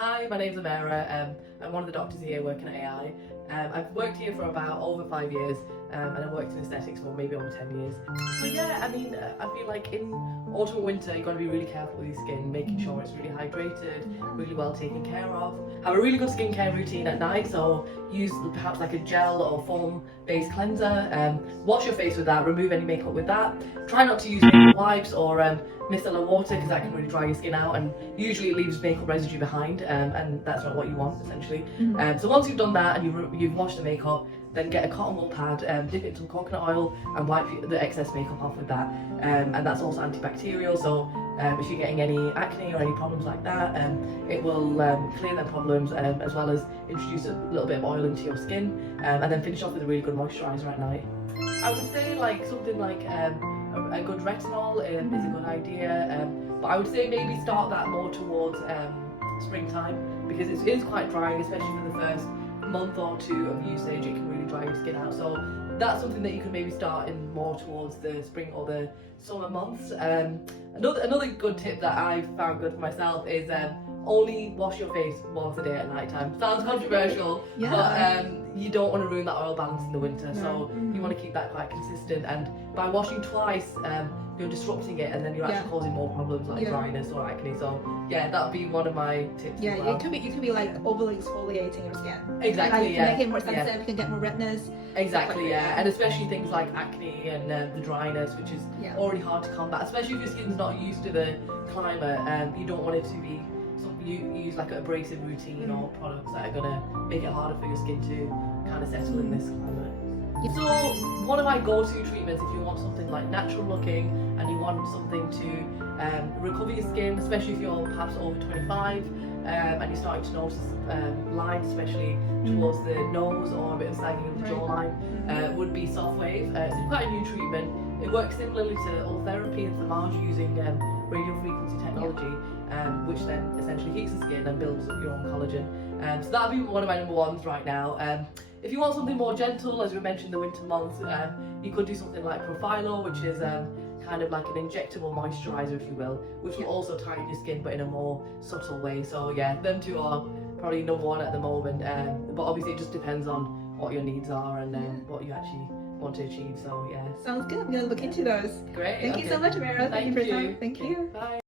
Hi, my name's Umaira. I'm one of the doctors here working at AI. I've worked here for about over 5 years, and I've worked in aesthetics for maybe over 10 years. So yeah, I mean, I feel like in autumn and winter you've got to be really careful with your skin, making sure it's really hydrated, really well taken care of. Have a really good skincare routine at night, so use perhaps like a gel or foam based cleanser. Wash your face with that, remove any makeup with that. Try not to use makeup wipes or micellar water, because that can really dry your skin out, and usually it leaves makeup residue behind, and that's not what you want essentially. So once you've done that and you've washed the makeup, then get a cotton wool pad, dip it in some coconut oil and wipe the excess makeup off with that, and that's also antibacterial, so if you're getting any acne or any problems like that, it will clear them problems, as well as introduce a little bit of oil into your skin, and then finish off with a really good moisturiser at night. I would say like something like a good retinol is a good idea, but I would say maybe start that more towards springtime, because it is quite drying, especially for the first month or two of usage. It can really dry your skin out, so that's something that you can maybe start in more towards the spring or the summer months. Another good tip that I've found good for myself is only wash your face once a day at night time. Sounds controversial, but you don't want to ruin that oil balance in the winter, so you want to keep that quite consistent, and by washing twice you're disrupting it, and then you're actually causing more problems like dryness or acne. So yeah, that would be one of my tips as well. it could be like overly exfoliating your skin. Exactly, Like, make it more sensitive, you can get more redness. Exactly, and especially things like acne and the dryness, which is already hard to combat, especially if your skin's not used to the climate. You don't want it to be you use like an abrasive routine or products that are gonna make it harder for your skin to kind of settle in this climate. So one of my go-to treatments, if you want something like natural looking and you want something to recover your skin, especially if you're perhaps over 25 and you're starting to notice lines, especially towards the nose or a bit of sagging of the jawline, would be Soft Wave. It's quite a new treatment. It works similarly to oil therapy and thermage using radio frequency technology, which then essentially heats the skin and builds up your own collagen. So that would be one of my number ones right now. If you want something more gentle, as we mentioned, the winter months, you could do something like Profilo, which is kind of like an injectable moisturiser, if you will, which will also tighten your skin, but in a more subtle way. So yeah, them two are probably number one at the moment, but obviously it just depends on what your needs are and what you actually want to achieve. So yeah. Sounds good. I'm gonna look into those. Great. Thank you so much, Umaira. Thank you for your time. Thank you. Bye.